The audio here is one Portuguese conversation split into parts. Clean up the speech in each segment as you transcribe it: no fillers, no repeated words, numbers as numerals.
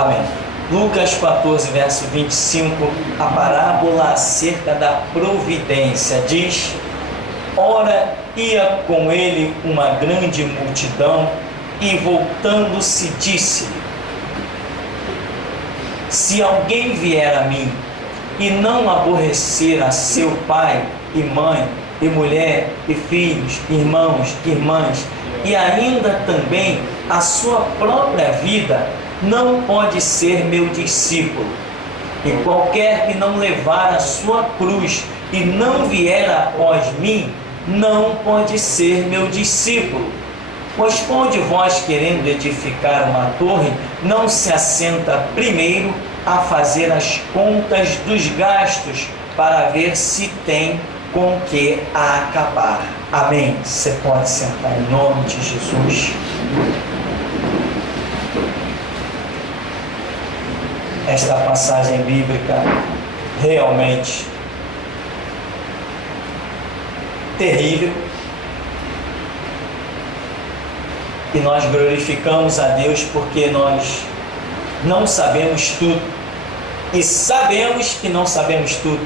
Amém. Lucas 14, verso 25, a parábola acerca da providência diz: ora, ia com ele uma grande multidão, e voltando-se disse-lhe: se alguém vier a mim e não aborrecer a seu pai e mãe, e mulher, e filhos, irmãos, irmãs, e ainda também a sua própria vida, não pode ser meu discípulo. E qualquer que não levar a sua cruz e não vier após mim, não pode ser meu discípulo. Pois qual de vós, querendo edificar uma torre, não se assenta primeiro a fazer as contas dos gastos, para ver se tem com que a acabar? Amém. Você pode sentar em nome de Jesus. Esta passagem bíblica realmente terrível, e nós glorificamos a Deus porque nós não sabemos tudo, e sabemos que não sabemos tudo.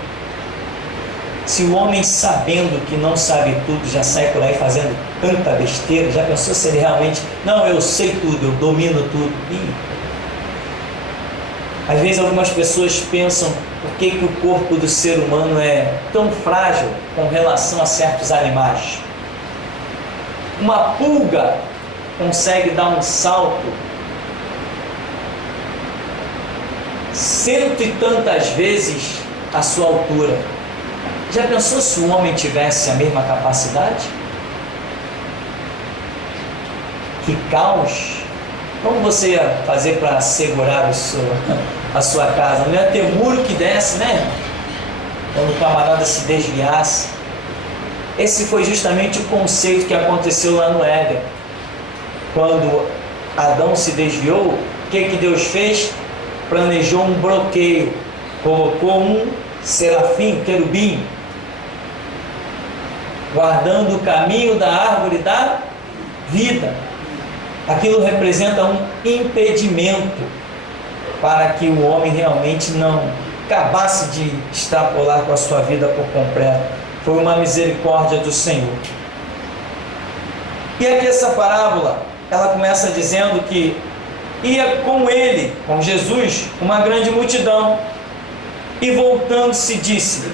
Se o homem, sabendo que não sabe tudo, já sai por aí fazendo tanta besteira, já pensou se ele realmente, não, eu sei tudo, eu domino tudo? Às vezes algumas pessoas pensam por que o corpo do ser humano é tão frágil com relação a certos animais. Uma pulga consegue dar um salto 100 e tantas vezes a sua altura. Já pensou se o homem tivesse a mesma capacidade? Que caos! Como você ia fazer para segurar a sua casa? Não ia ter muro que desce, né? Quando o camarada se desviasse. Esse foi justamente o conceito que aconteceu lá no Éden. Quando Adão se desviou, o que Deus fez? Planejou um bloqueio. Colocou um serafim, querubim, guardando o caminho da árvore da vida. Aquilo representa um impedimento para que o homem realmente não acabasse de extrapolar com a sua vida por completo. Foi uma misericórdia do Senhor. E aqui essa parábola, ela começa dizendo que ia com ele, com Jesus, uma grande multidão, e voltando-se disse: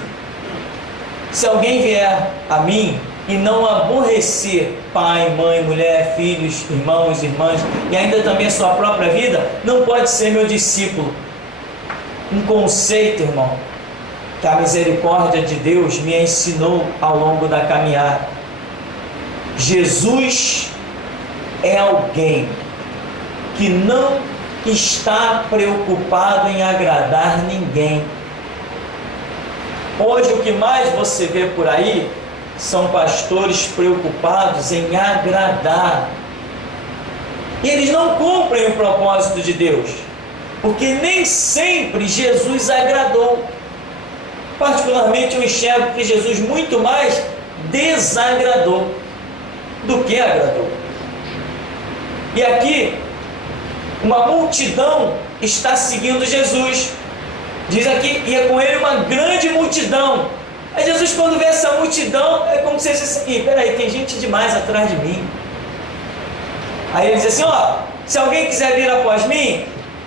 se alguém vier a mim e não aborrecer pai, mãe, mulher, filhos, irmãos, irmãs, e ainda também a sua própria vida, não pode ser meu discípulo. Um conceito, irmão, que a misericórdia de Deus me ensinou ao longo da caminhada. Jesus é alguém que não está preocupado em agradar ninguém. Hoje o que mais você vê por aí são pastores preocupados em agradar. E eles não cumprem o propósito de Deus, porque nem sempre Jesus agradou. Particularmente eu enxergo que Jesus muito mais desagradou do que agradou. E aqui uma multidão está seguindo Jesus. Diz aqui, ia com ele uma grande multidão. Aí Jesus, quando vê essa multidão, é como se ele dissesse assim: peraí, tem gente demais atrás de mim. Aí ele diz assim: ó, se alguém quiser vir após mim,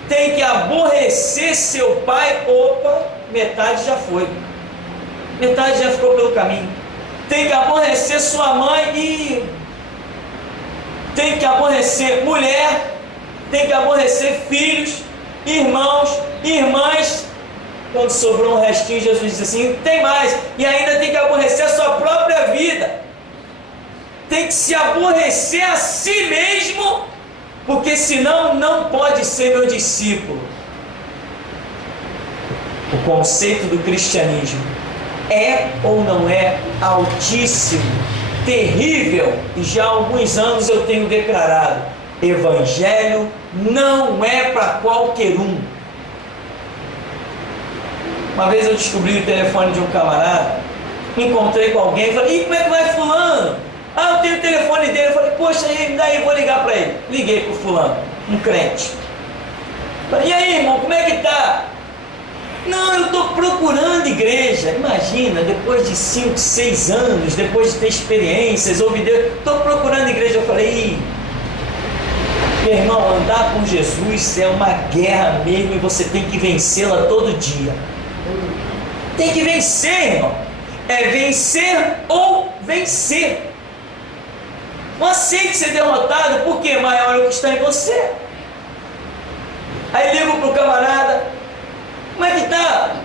tem que aborrecer seu pai. Opa, metade já foi, metade já ficou pelo caminho. Tem que aborrecer sua mãe, e tem que aborrecer mulher, tem que aborrecer filhos, irmãos, irmãs. Quando sobrou um restinho, Jesus disse assim: tem mais, e ainda tem que aborrecer a sua própria vida. Tem que se aborrecer a si mesmo, porque senão não pode ser meu discípulo. O conceito do cristianismo é ou não é altíssimo, terrível, e já há alguns anos eu tenho declarado: evangelho não é para qualquer um. Uma vez eu descobri o telefone de um camarada, encontrei com alguém, falei: e como é que vai fulano? Ah, eu tenho o telefone dele. Eu falei: poxa, daí eu vou ligar para ele. Liguei para o fulano, um crente. E aí, irmão, como é que está? Não, eu estou procurando igreja. Imagina, depois de 5, 6 anos, depois de ter experiências, ouvir Deus, estou procurando igreja. Eu falei, meu irmão, andar com Jesus é uma guerra mesmo e você tem que vencê-la todo dia. Tem que vencer, irmão. É vencer ou vencer. Não aceite ser derrotado, porque maior é o que está em você. Aí ligo para o camarada, como é que está?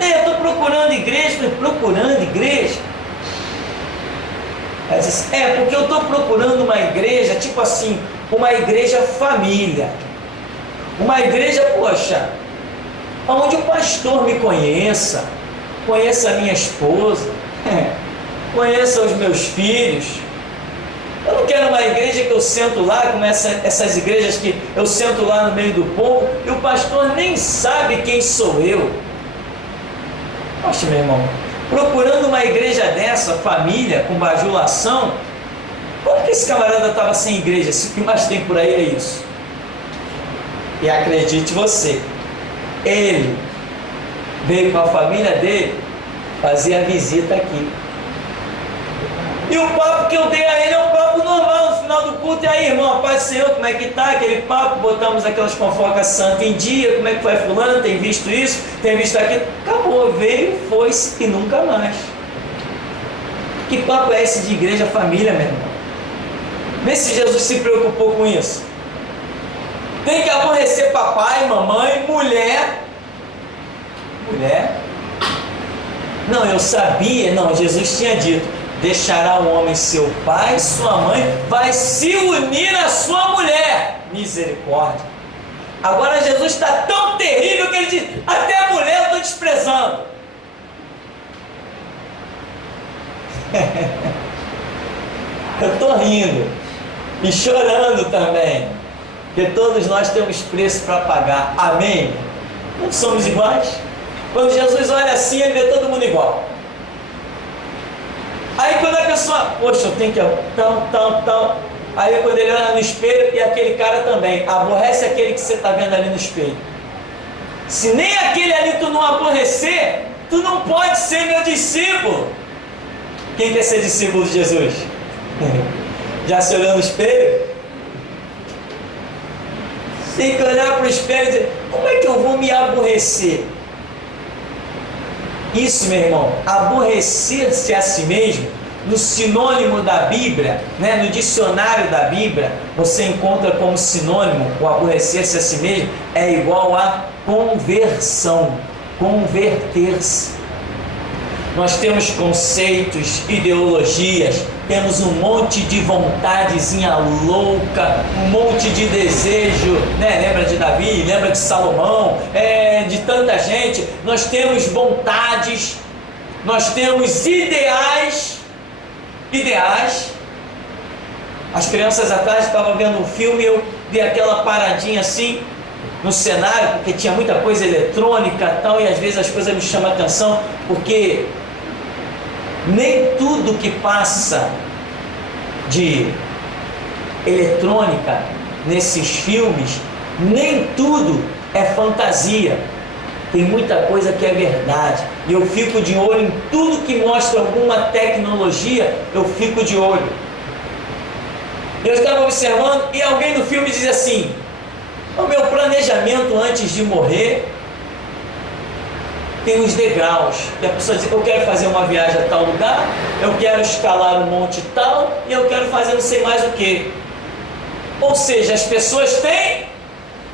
Eu estou procurando igreja. Procurando igreja? Aí diz, porque eu estou procurando uma igreja, tipo assim, uma igreja família. Uma igreja, poxa, onde o pastor me conheça a minha esposa, conheça os meus filhos. Eu não quero uma igreja que eu sento lá, como essas igrejas que eu sento lá no meio do povo e o pastor nem sabe quem sou eu. Poxa, meu irmão, procurando uma igreja dessa, família, com bajulação, como que esse camarada estava sem igreja? Se o que mais tem por aí é isso. E acredite você, ele veio com a família dele fazer a visita aqui. E o papo que eu dei a ele é um papo normal no final do culto. E aí, irmão, a paz do Senhor, como é que tá? Aquele papo, botamos aquelas fofocas santas em dia. Como é que foi fulano? Tem visto isso? Tem visto aquilo? Acabou, veio, foi-se e nunca mais. Que papo é esse de igreja família, meu irmão? Vê se Jesus se preocupou com isso. Tem que aborrecer papai, mamãe, mulher. Não, eu sabia. Não, Jesus tinha dito, deixará o homem seu pai, sua mãe, vai se unir à sua mulher. Misericórdia. Agora Jesus está tão terrível que ele diz, até a mulher eu estou desprezando. Eu estou rindo e chorando também, porque todos nós temos preço para pagar. Amém? Não somos iguais? Quando Jesus olha assim, ele vê todo mundo igual. Aí quando a pessoa, poxa, eu tenho que tal. Aí quando ele olha no espelho, e aquele cara também, aborrece aquele que você está vendo ali no espelho. Se nem aquele ali tu não aborrecer, tu não pode ser meu discípulo. Quem quer ser discípulo de Jesus? Já se olhou no espelho? Tem que olhar para o espelho e dizer, como é que eu vou me aborrecer? Isso, meu irmão, aborrecer-se a si mesmo, no sinônimo da Bíblia, no dicionário da Bíblia, você encontra como sinônimo, o aborrecer-se a si mesmo, é igual a conversão, converter-se. Nós temos conceitos, ideologias, temos um monte de vontadezinha louca, um monte de desejo, lembra de Davi, lembra de Salomão, de tanta gente. Nós temos vontades, nós temos ideais. As crianças atrás estavam vendo um filme e eu vi aquela paradinha assim no cenário, porque tinha muita coisa eletrônica e tal, e às vezes as coisas me chamam a atenção, porque nem tudo que passa de eletrônica nesses filmes, nem tudo é fantasia. Tem muita coisa que é verdade. E eu fico de olho em tudo que mostra alguma tecnologia, eu fico de olho. Eu estava observando e alguém no filme diz assim, o meu planejamento antes de morrer tem uns degraus. E a pessoa diz, eu quero fazer uma viagem a tal lugar, eu quero escalar um monte tal, e eu quero fazer não sei mais o que. Ou seja, as pessoas têm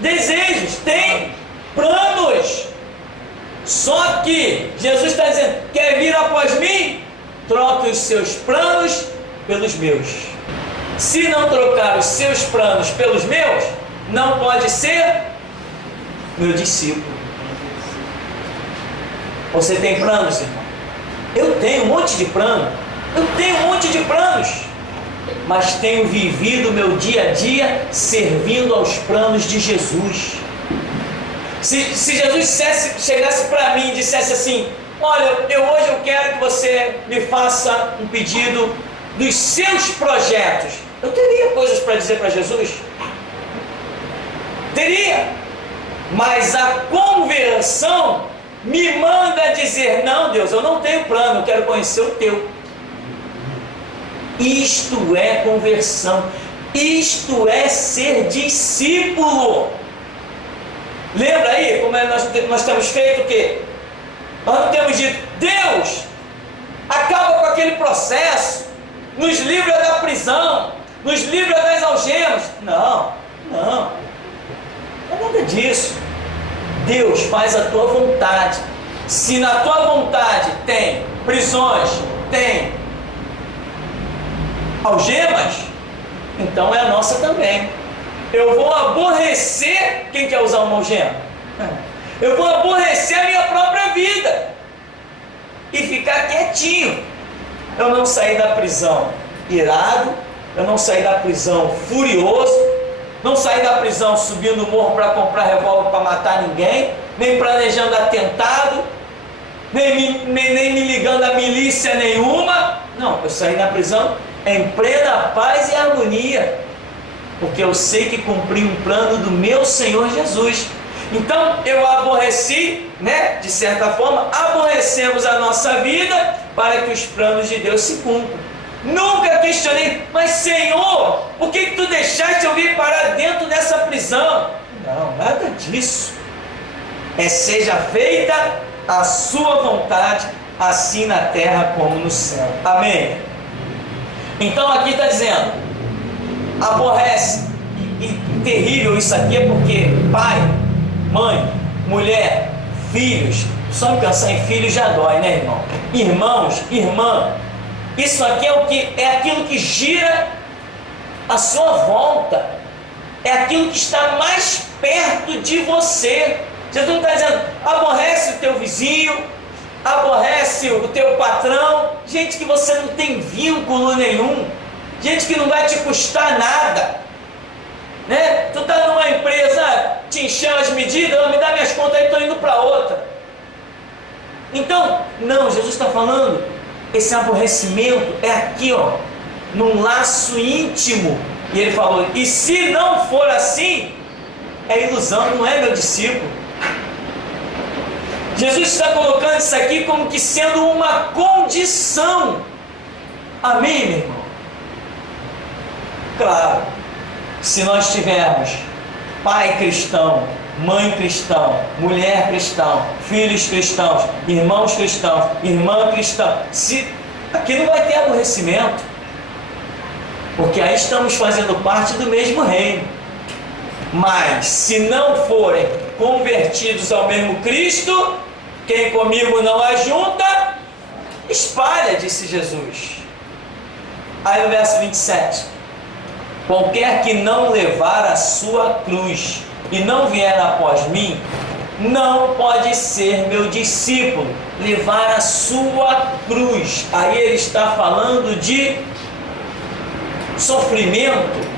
desejos, têm planos. Só que Jesus está dizendo, quer vir após mim? Troque os seus planos pelos meus. Se não trocar os seus planos pelos meus, não pode ser meu discípulo. Você tem planos, irmão? Eu tenho um monte de planos. Mas tenho vivido o meu dia a dia servindo aos planos de Jesus. Se Jesus chegasse para mim e dissesse assim, olha, hoje eu quero que você me faça um pedido dos seus projetos, eu teria coisas para dizer para Jesus? Teria. Mas a conversão me manda dizer: não, Deus, eu não tenho plano, eu quero conhecer o teu. Isto é conversão, isto é ser discípulo. Lembra aí como nós temos feito o quê? Nós não temos dito: Deus, acaba com aquele processo, nos livra da prisão, nos livra das algemas. Não, não é nada disso. Deus, faz a tua vontade. Se na tua vontade tem prisões, tem algemas, então é a nossa também. Eu vou aborrecer quem quer usar uma algema. Eu vou aborrecer a minha própria vida e ficar quietinho. Eu não sair da prisão irado, eu não sair da prisão furioso, não sair da prisão subindo o morro para comprar revólver para matar ninguém, nem planejando atentado, nem me ligando a milícia nenhuma. Não, eu saí da prisão em plena paz e harmonia, porque eu sei que cumpri um plano do meu Senhor Jesus. Então eu aborreci, de certa forma, aborrecemos a nossa vida para que os planos de Deus se cumpram. Nunca questionei: mas Senhor, por que tu deixaste eu vir parar dentro dessa prisão? Não, nada disso. Seja feita a sua vontade, assim na terra como no céu. Amém? Então aqui está dizendo: aborrece. E terrível isso aqui é porque pai, mãe, mulher, filhos, só pensar em filhos já dói, né, irmão? Irmãos, irmã, isso aqui é aquilo que gira a sua volta, é aquilo que está mais perto de você. Jesus está dizendo: aborrece o teu vizinho, aborrece o teu patrão, gente que você não tem vínculo nenhum, gente que não vai te custar nada, Tu está numa empresa, te encheu as medidas, me dá minhas contas aí, estou indo para outra. Então, não, Jesus está falando, esse aborrecimento é aqui, num laço íntimo. E ele falou: e se não for assim, é ilusão, não é meu discípulo. Jesus está colocando isso aqui como que sendo uma condição. Amém, meu irmão? Claro, se nós tivermos pai cristão, mãe cristão, mulher cristão, filhos cristãos, irmãos cristãos, irmã cristã, aqui não vai ter aborrecimento, porque aí estamos fazendo parte do mesmo reino. Mas se não forem convertidos ao mesmo Cristo, quem comigo não ajunta, espalha, disse Jesus. Aí no verso 27, qualquer que não levar a sua cruz e não vier após mim, não pode ser meu discípulo. Levar a sua cruz, aí ele está falando de sofrimento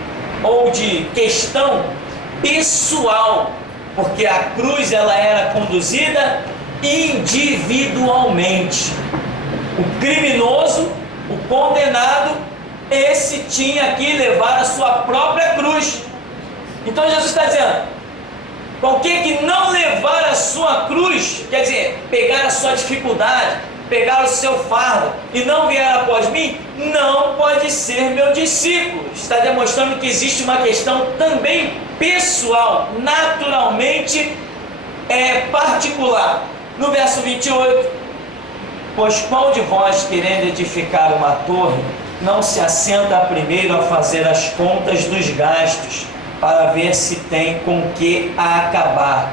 ou de questão pessoal, porque a cruz ela era conduzida individualmente. O criminoso, o condenado, esse tinha que levar a sua própria cruz. Então Jesus está dizendo: qualquer que não levar a sua cruz, quer dizer, pegar a sua dificuldade, pegar o seu fardo e não vier após mim, não pode ser meu discípulo. Está demonstrando que existe uma questão também pessoal, naturalmente particular. No verso 28, pois qual de vós, querendo edificar uma torre, não se assenta primeiro a fazer as contas dos gastos, para ver se tem com que acabar?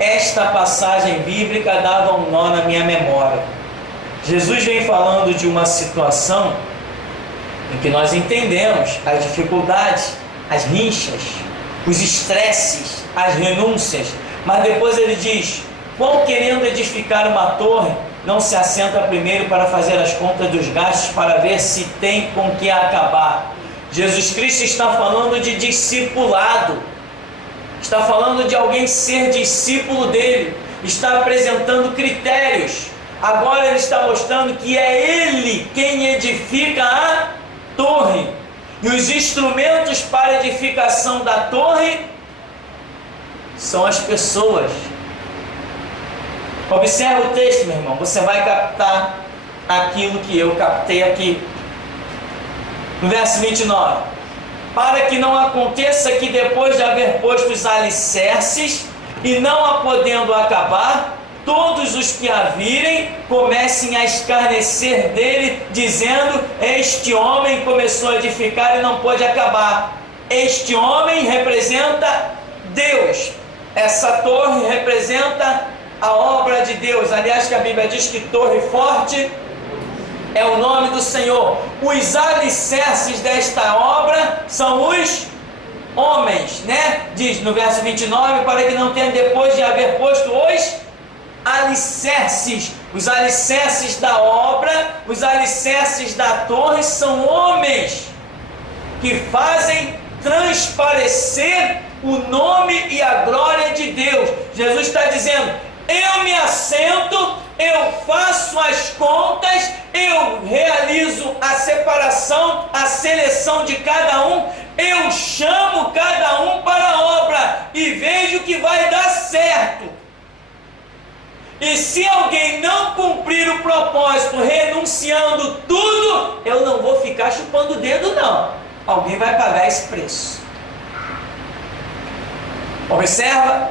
Esta passagem bíblica dava um nó na minha memória. Jesus vem falando de uma situação em que nós entendemos as dificuldades, as rinchas, os estresses, as renúncias, mas depois ele diz: qual, querendo edificar uma torre, não se assenta primeiro para fazer as contas dos gastos, para ver se tem com que acabar? Jesus Cristo está falando de discipulado, está falando de alguém ser discípulo dele, está apresentando critérios. Agora ele está mostrando que é ele quem edifica a torre, e os instrumentos para a edificação da torre são as pessoas. Observa o texto, meu irmão, você vai captar aquilo que eu captei aqui. No verso 29. Para que não aconteça que depois de haver posto os alicerces, e não a podendo acabar, todos os que a virem comecem a escarnecer dele, dizendo: este homem começou a edificar e não pode acabar. Este homem representa Deus. Essa torre representa a obra de Deus. Aliás, que a Bíblia diz que torre forte é o nome do Senhor. Os alicerces desta obra são os homens, né? Diz no verso 29, para que não tenha depois de haver posto os alicerces. Os alicerces da obra, os alicerces da torre são homens que fazem transparecer o nome e a glória de Deus. Jesus está dizendo: eu me assento, eu faço as contas, eu realizo a separação, a seleção de cada um, eu chamo cada um para a obra e vejo que vai dar certo. E se alguém não cumprir o propósito, renunciando tudo, eu não vou ficar chupando o dedo, não. Alguém vai pagar esse preço. Observa.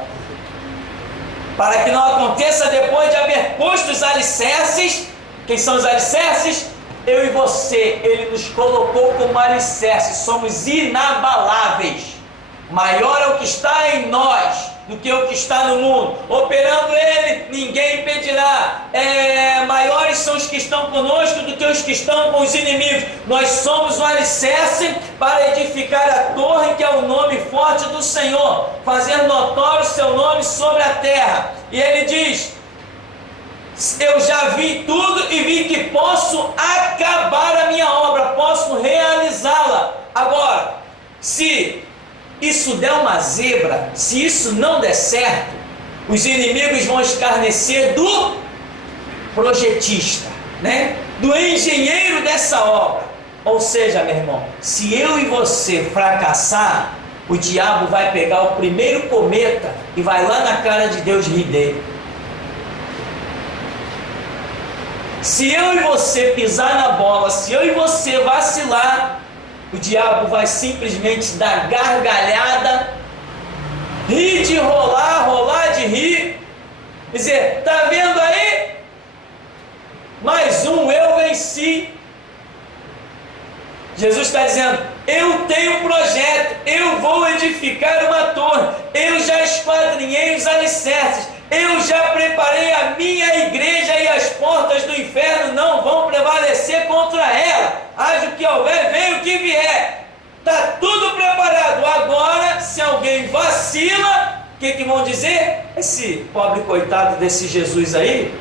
Para que não aconteça depois de haver posto os alicerces. Quem são os alicerces? Eu e você. Ele nos colocou como alicerce. Somos inabaláveis. Maior é o que está em nós do que o que está no mundo. Operando ele, ninguém impedirá. Maiores são os que estão conosco do que os que estão com os inimigos. Nós somos o alicerce para edificar a torre, que é o nome forte do Senhor, fazendo notório o seu nome sobre a terra. E ele diz: eu já vi tudo e vi que posso acabar a minha obra, posso realizá-la. Agora, se isso der uma zebra, se isso não der certo, os inimigos vão escarnecer do projetista, né? Do engenheiro dessa obra. Ou seja, meu irmão, se eu e você fracassar, o diabo vai pegar o primeiro cometa e vai lá na cara de Deus rir dele. Se eu e você pisar na bola, se eu e você vacilar, o diabo vai simplesmente dar gargalhada, rir de rolar, rolar de rir, dizer: tá vendo aí? Mais um, eu venci. Jesus está dizendo: eu tenho um projeto, eu vou edificar uma torre, eu já esquadrinhei os alicerces, eu já preparei a minha igreja e as portas do inferno não vão prevalecer contra ela. Haja o que houver, venha o que vier. Está tudo preparado. Agora, se alguém vacila, o que vão dizer? Esse pobre coitado desse Jesus aí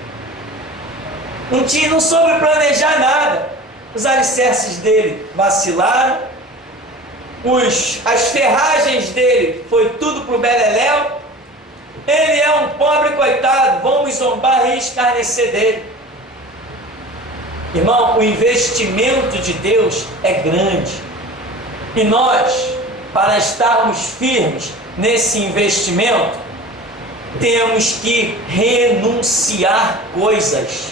não soube planejar nada. Os alicerces dele vacilaram, as ferragens dele foi tudo para o beleléu. Ele é um pobre coitado, vamos zombar e escarnecer dele. Irmão, o investimento de Deus é grande. E nós, para estarmos firmes nesse investimento, temos que renunciar coisas.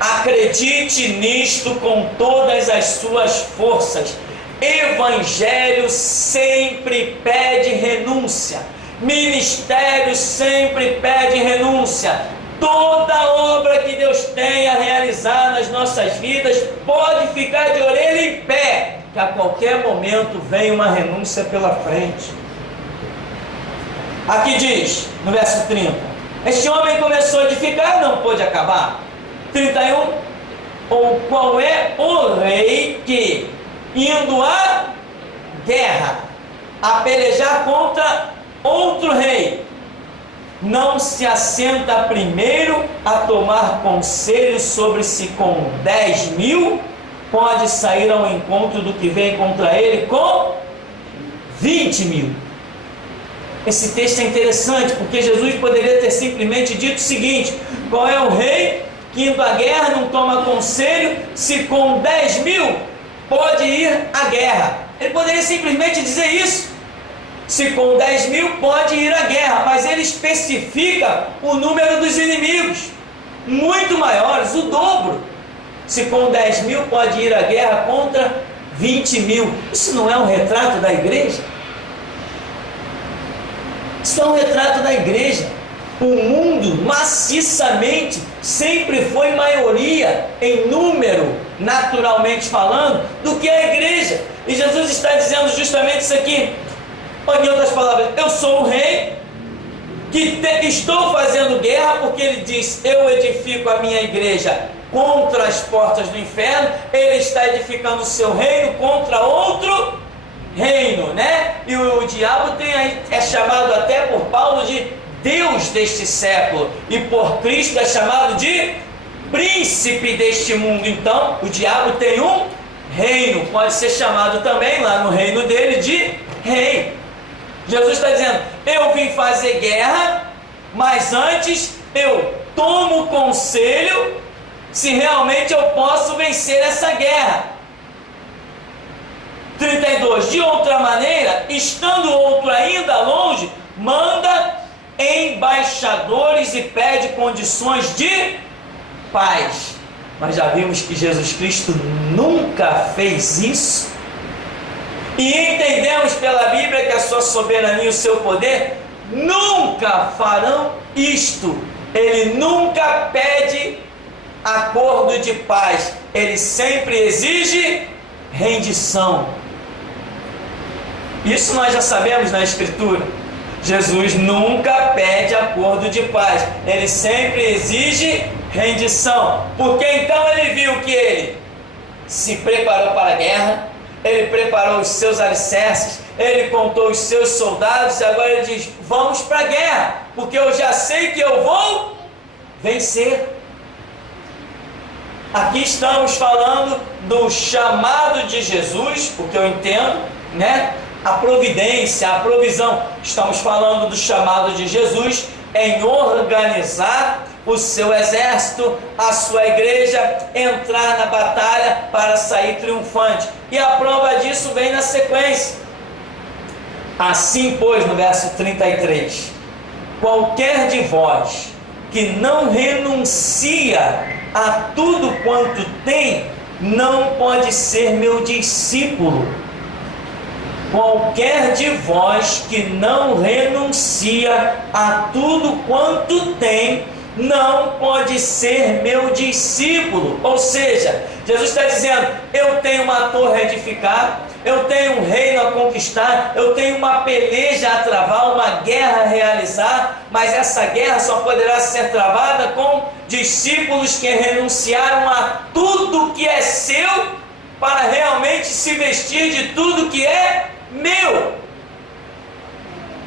Acredite nisto com todas as suas forças. Evangelho sempre pede renúncia. Ministério sempre pede renúncia. Toda obra que Deus tem a realizar nas nossas vidas pode ficar de orelha em pé, que a qualquer momento vem uma renúncia pela frente. Aqui diz, no verso 30, este homem começou a edificar, não pôde acabar. 31, ou qual é o rei que, indo à guerra, a pelejar contra outro rei, não se assenta primeiro a tomar conselho sobre se com 10.000 pode sair ao encontro do que vem contra ele com 20.000. Esse texto é interessante, porque Jesus poderia ter simplesmente dito o seguinte: qual é o rei que indo à guerra não toma conselho se com 10.000 pode ir à guerra? Ele poderia simplesmente dizer isso. Se com 10.000 pode ir à guerra, mas ele especifica o número dos inimigos, muito maiores, o dobro. Se com 10.000 pode ir à guerra contra 20.000. Isso não é um retrato da igreja? Isso é um retrato da igreja. O mundo, maciçamente, sempre foi maioria em número, naturalmente falando, do que a igreja. E Jesus está dizendo justamente isso aqui. Em outras palavras, eu sou o rei que estou fazendo guerra, porque ele diz, eu edifico a minha igreja contra as portas do inferno. Ele está edificando o seu reino contra outro reino, né? E o diabo é chamado até por Paulo de Deus deste século, e por Cristo é chamado de príncipe deste mundo. Então o diabo tem um reino, pode ser chamado também lá no reino dele de rei. Jesus está dizendo, eu vim fazer guerra, mas antes eu tomo conselho se realmente eu posso vencer essa guerra. 32, de outra maneira, estando outro ainda longe, manda embaixadores e pede condições de paz. Mas já vimos que Jesus Cristo nunca fez isso. E entendemos pela Bíblia que a sua soberania e o seu poder nunca farão isto. Ele nunca pede acordo de paz. Ele sempre exige rendição. Isso nós já sabemos na Escritura. Jesus nunca pede acordo de paz. Ele sempre exige rendição. Porque então ele viu que ele se preparou para a guerra, ele preparou os seus alicerces, ele contou os seus soldados, e agora ele diz, vamos para a guerra, porque eu já sei que eu vou vencer. Aqui estamos falando do chamado de Jesus, o que eu entendo, né? A providência, a provisão. Estamos falando do chamado de Jesus em organizar o seu exército, a sua igreja, entrar na batalha para sair triunfante. E a prova disso vem na sequência. Assim, pois, no verso 33, qualquer de vós que não renuncia a tudo quanto tem, não pode ser meu discípulo. Qualquer de vós que não renuncia a tudo quanto tem, não pode ser meu discípulo. Ou seja, Jesus está dizendo, eu tenho uma torre a edificar, eu tenho um reino a conquistar, eu tenho uma peleja a travar, uma guerra a realizar, mas essa guerra só poderá ser travada com discípulos que renunciaram a tudo que é seu para realmente se vestir de tudo que é meu.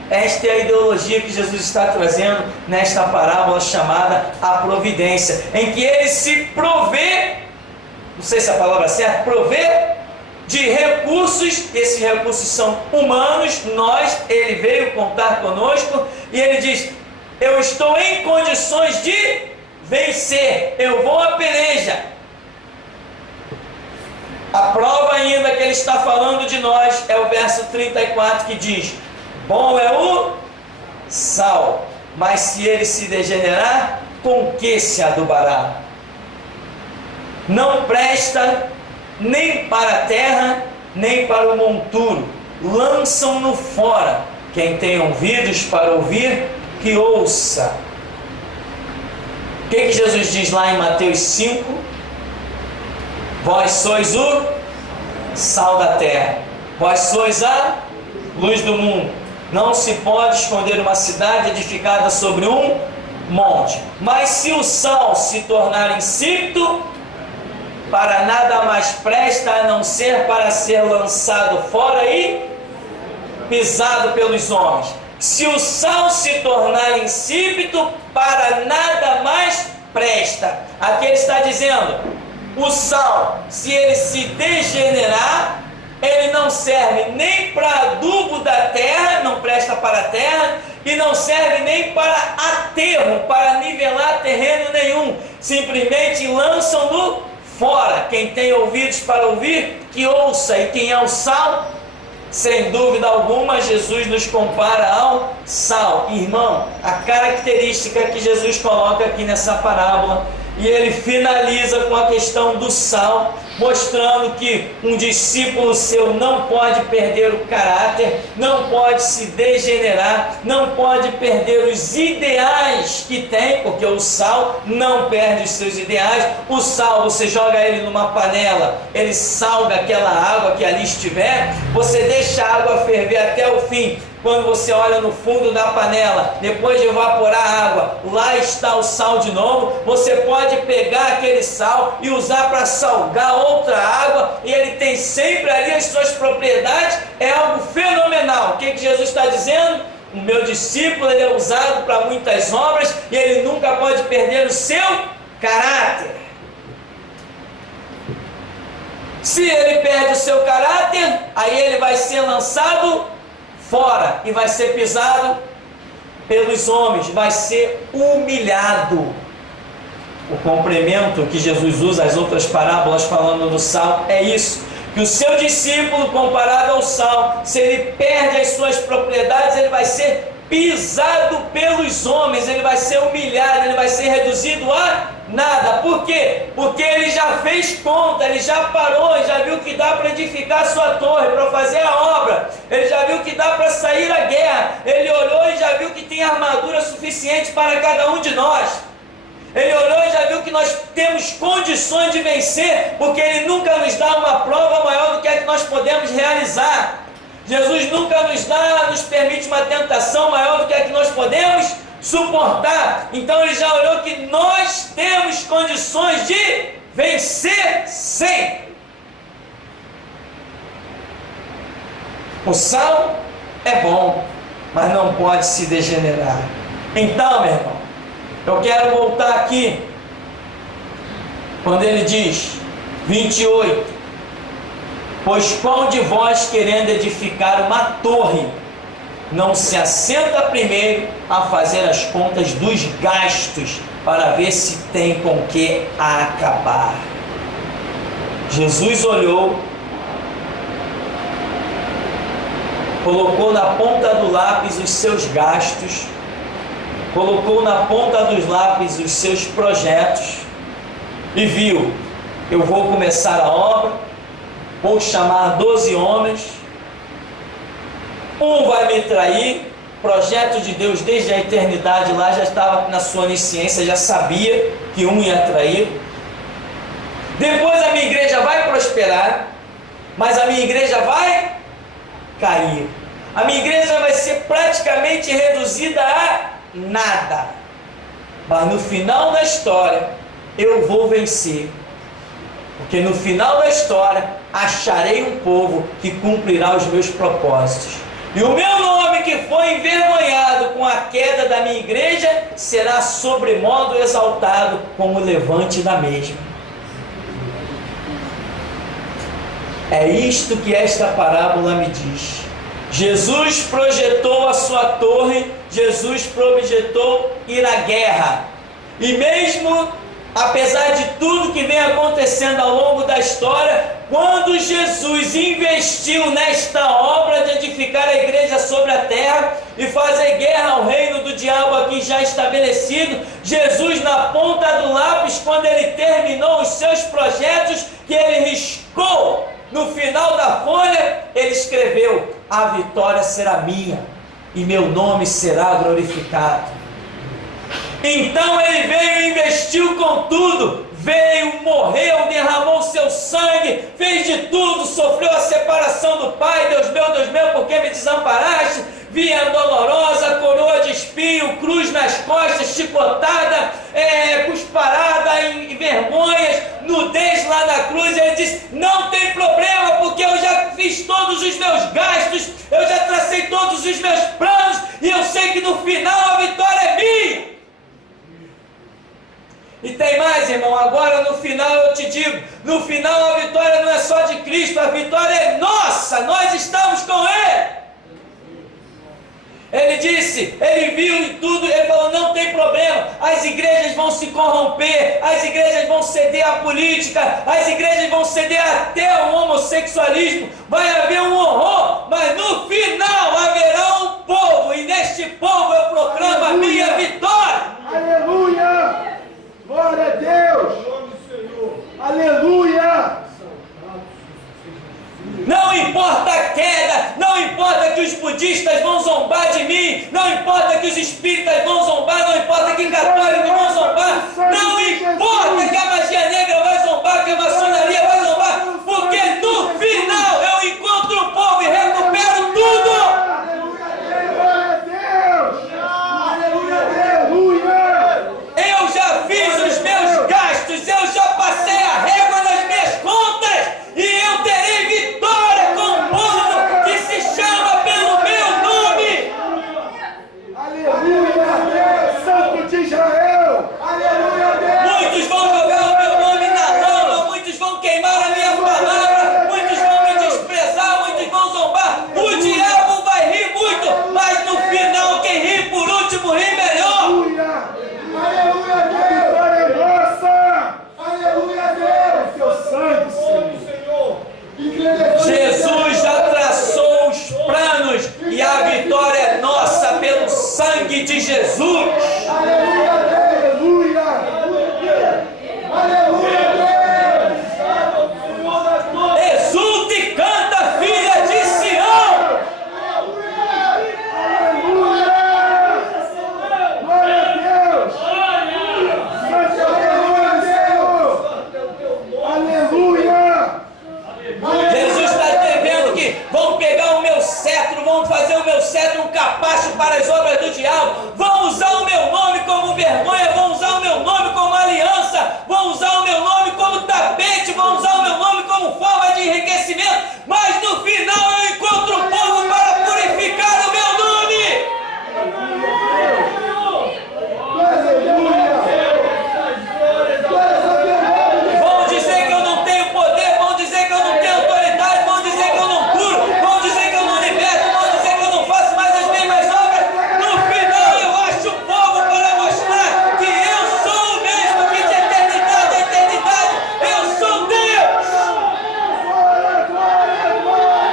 Esta é a ideologia que Jesus está trazendo nesta parábola chamada a providência, em que ele se provê, não sei se a palavra é certa, provê de recursos. Esses recursos são humanos, ele veio contar conosco, e ele diz, eu estou em condições de vencer, eu vou à peleja. A prova ainda que ele está falando de nós é o verso 34, que diz, bom é o sal, mas se ele se degenerar, com que se adubará? Não presta nem para a terra, nem para o monturo, lançam-no fora. Quem tem ouvidos para ouvir, que ouça. O que Jesus diz lá em Mateus 5? Vós sois o sal da terra, vós sois a luz do mundo. Não se pode esconder uma cidade edificada sobre um monte. Mas se o sal se tornar insípido, para nada mais presta a não ser para ser lançado fora e pisado pelos homens. Se o sal se tornar insípido, para nada mais presta. Aqui ele está dizendo, o sal, se ele se degenerar, ele não serve nem para adubo da terra, não presta para a terra, e não serve nem para aterro, para nivelar terreno nenhum. Simplesmente lançam-no fora. Quem tem ouvidos para ouvir, que ouça. E quem é o sal? Sem dúvida alguma, Jesus nos compara ao sal. Irmão, a característica que Jesus coloca aqui nessa parábola, e ele finaliza com a questão do sal, mostrando que um discípulo seu não pode perder o caráter, não pode se degenerar, não pode perder os ideais que tem, porque o sal não perde os seus ideais. O sal, você joga ele numa panela, ele salga aquela água que ali estiver, você deixa a água ferver até o fim. Quando você olha no fundo da panela, depois de evaporar a água, lá está o sal de novo. Você pode pegar aquele sal e usar para salgar outra água, e ele tem sempre ali as suas propriedades. É algo fenomenal. O que Jesus está dizendo? O meu discípulo, ele é usado para muitas obras, e ele nunca pode perder o seu caráter. Se ele perde o seu caráter, aí ele vai ser lançado fora e vai ser pisado pelos homens, vai ser humilhado. O complemento que Jesus usa as outras parábolas falando do sal é isso, que o seu discípulo, comparado ao sal, se ele perde as suas propriedades, ele vai ser pisado pelos homens, ele vai ser humilhado, ele vai ser reduzido a nada. Por quê? Porque ele já fez conta, ele já parou, ele já viu que dá para edificar a sua torre, para fazer a obra, ele já viu que dá para sair à guerra, ele olhou e já viu que tem armadura suficiente para cada um de nós, ele olhou e já viu que nós temos condições de vencer, porque ele nunca nos dá uma prova maior do que a que nós podemos realizar. Jesus nunca nos permite uma tentação maior do que a que nós podemos suportar. Então ele já olhou que nós temos condições de vencer sempre. O sal é bom, mas não pode se degenerar. Então, meu irmão, eu quero voltar aqui quando ele diz 28: pois qual de vós, querendo edificar uma torre, não se assenta primeiro a fazer as contas dos gastos, para ver se tem com que acabar? Jesus olhou, colocou na ponta do lápis os seus gastos, colocou na ponta dos lápis os seus projetos, e viu: eu vou começar a obra, vou chamar 12 homens, um vai me trair. Projeto de Deus desde a eternidade lá já estava na sua onisciência, já sabia que um ia trair. Depois a minha igreja vai prosperar, mas a minha igreja vai cair. A minha igreja vai ser praticamente reduzida a nada. Mas no final da história eu vou vencer, porque no final da história acharei um povo que cumprirá os meus propósitos. E o meu nome, que foi envergonhado com a queda da minha igreja, será sobremodo exaltado com o levante da mesma. É isto que esta parábola me diz. Jesus projetou a sua torre, Jesus projetou ir à guerra. E mesmo apesar de tudo que vem acontecendo ao longo da história, quando Jesus investiu nesta obra de edificar a igreja sobre a terra e fazer guerra ao reino do diabo aqui já estabelecido, Jesus, na ponta do lápis, quando ele terminou os seus projetos, que ele riscou no final da folha, ele escreveu: a vitória será minha e meu nome será glorificado. Então ele veio e investiu com tudo, veio, morreu, derramou seu sangue, fez de tudo, sofreu a separação do Pai. Deus meu, por que me desamparaste? Via dolorosa, coroa de espinho, cruz nas costas, chicotada, cusparada em vergonhas, nudez lá na cruz. Ele disse: não tem problema, porque eu já fiz todos os meus gastos, eu já tracei todos os meus planos, e eu sei que no final a vitória é minha. E tem mais, irmão, agora no final eu te digo, no final a vitória não é só de Cristo, a vitória é nossa, nós estamos com Ele. Ele disse, ele viu e tudo, ele falou, não tem problema, as igrejas vão se corromper, as igrejas vão ceder à política, as igrejas vão ceder até ao homossexualismo, vai haver um horror, mas no final haverá um povo, e neste povo eu proclamo a minha vitória. Aleluia! Glória a Deus! Aleluia! Não importa a queda, não importa que os budistas vão zombar de mim, não importa que os espíritas vão zombar, não importa que católicos vão zombar, não importa que a magia negra vai zombar, que a maçonaria vai zombar, porque no final eu encontro o povo e recupero tudo. Glória a Deus! Aleluia! Eu já fiz os meus gastos, eu já passei a régua nas minhas contas e eu terei vitória com o povo que se chama pelo meu nome. Aleluia! Santo de Israel! Aleluia, Deus! Muitos vão jogar o meu nome na lama, muitos vão queimar a minha palavra, muitos vão me desprezar, muitos vão zombar. O diabo vai rir muito, mas no final quem ri por último ri melhor. Aleluia! Aleluia, Deus! A vitória é nossa! Aleluia, Deus! Teu sangue, Senhor! Jesus já traçou os planos e a vitória é nossa pelo sangue de Jesus. Aleluia, aleluia! Aleluia, Deus! Exulta e canta, filha de Sião. Aleluia! Glória a Deus! Aleluia, Deus! Aleluia! Jesus está devendo que vão pegar o meu cetro, vão fazer o meu cetro um capacho para as obras do diabo, vão usar o meu nome como vergonha, vão usar o meu nome como aliança, vão usar o meu nome como tapete, vão usar o meu nome como forma de enriquecimento, mas no final eu encontro o povo para purificar o meu nome. Vão dizer que eu não tenho poder, vão dizer que eu não tenho autoridade, vão dizer que eu não curo, vão dizer que eu não liberto, vão dizer que eu não faço mais as mesmas obras. No final eu acho o povo para mostrar que eu sou o mesmo que de eternidade a eternidade, eu sou Deus. Glória, glória, glória!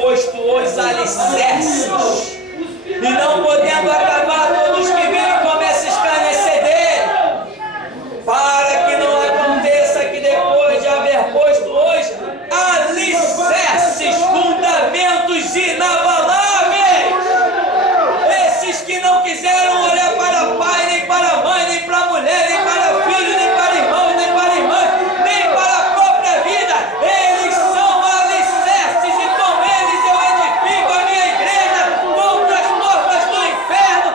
posto os alicerces, e não podendo acabar, todos que viram começam a escarnecer dele, para que não aconteça que depois de haver posto os alicerces, fundamentos inabaláveis, esses que não quiseram olhar para pai, nem para mãe, nem para mulher, nem para filho, nem para irmãos, nem para irmãs, nem para a própria vida, eles são alicerces, e com eles eu edifico a minha igreja contra as portas do inferno.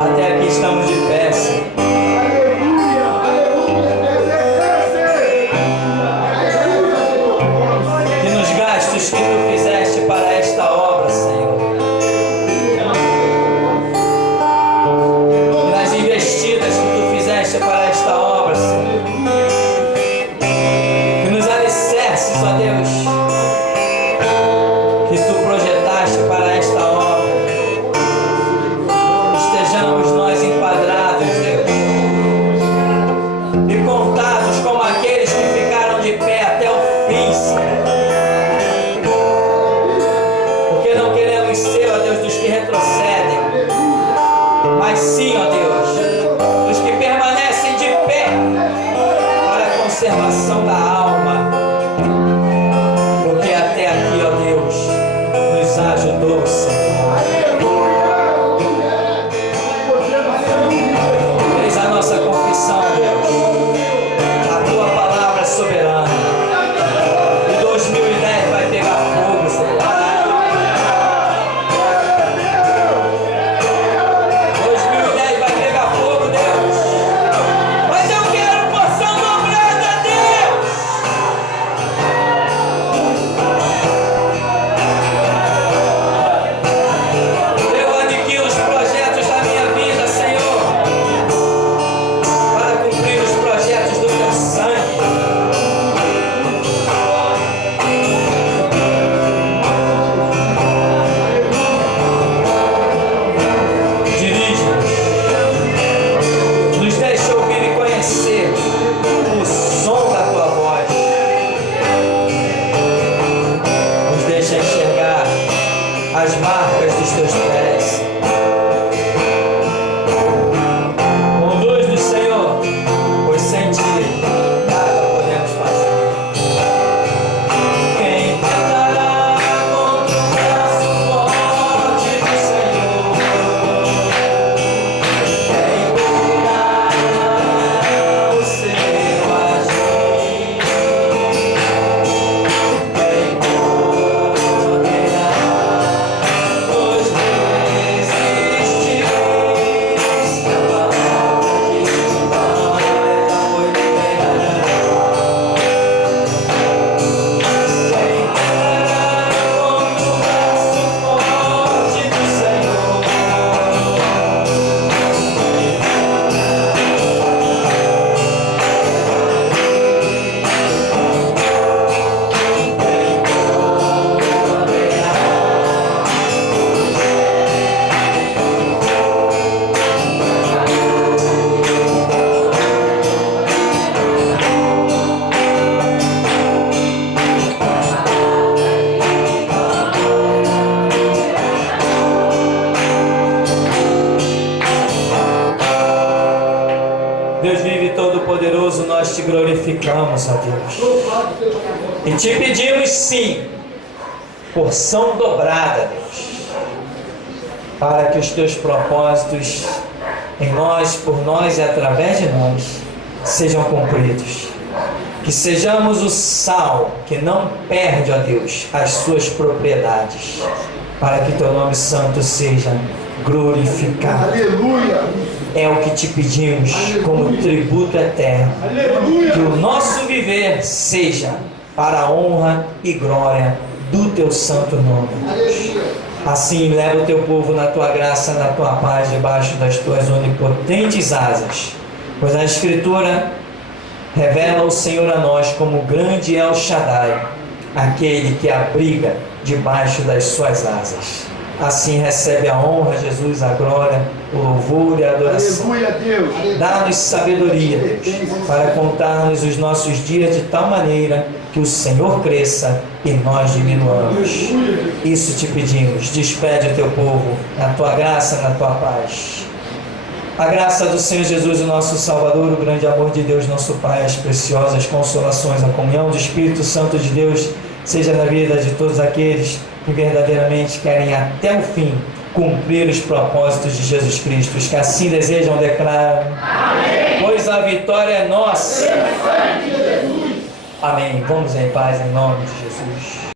Até aqui estamos de pé, Senhor. Aleluia, aleluia. Que nos gastos que tu fizeste para esta obra, Senhor, e nas investidas que tu fizeste para esta obra, Senhor, que nos alicerces, ó Deus, que tu projetaste para esta obra, estejamos nós enquadrados, Deus, e contados como aqueles que ficaram de pé até o fim, Senhor. Porque não queremos ser, ó Deus, dos que retrocedem, mas sim, ó Deus, dos que permanecem de pé para a conservação da alma. Porque até aqui, ó Deus, nos ajudou, Senhor. Eis a nossa confissão, Deus. A tua palavra é soberana. E 2010 vai pegar fogo, Senhor. 2010 vai pegar fogo, Deus. Mas eu quero porção dobrada, Deus. Eu aniquilo os projetos da minha vida, Senhor, para cumprir os projetos do teu sangue. Dirige-nos, nos deixa ouvir e conhecer o som da tua voz, nos deixa enxergar as marcas dos teus pés. Conduz-nos, Senhor, pois sem ti nada podemos fazer. Quem tentará contra o braço forte do Senhor? Quem poderá o seu agir? Quem poderá nos resistir? Se a palavra que te fala já foi liberada. Quem poderá contra o braço forte do Senhor? Deus vive todo-poderoso, nós te glorificamos, ó Deus. E te pedimos sim, porção dobrada, Deus, para que os teus propósitos em nós, por nós e através de nós sejam cumpridos. Que sejamos o sal que não perde, ó Deus, as suas propriedades, para que teu nome santo seja glorificado. Aleluia. É o que te pedimos como tributo eterno. Aleluia. Que o nosso viver seja para a honra e glória do teu santo nome. Assim, leva o teu povo na tua graça, na tua paz, debaixo das tuas onipotentes asas. Pois a Escritura revela o Senhor a nós como grande El Shaddai, aquele que abriga debaixo das suas asas. Assim recebe a honra, Jesus, a glória, o louvor e a adoração. Aleluia, Deus. Dá-nos sabedoria, Deus, para contar-nos os nossos dias de tal maneira que o Senhor cresça e nós diminuamos. Isso te pedimos. Despede o teu povo na tua graça, na tua paz. A graça do Senhor Jesus, o nosso Salvador, o grande amor de Deus, nosso Pai, as preciosas consolações, a comunhão do Espírito Santo de Deus, seja na vida de todos aqueles que verdadeiramente querem até o fim cumprir os propósitos de Jesus Cristo. Os que assim desejam, declaram: amém. Pois a vitória é nossa. Amém. Vamos em paz em nome de Jesus.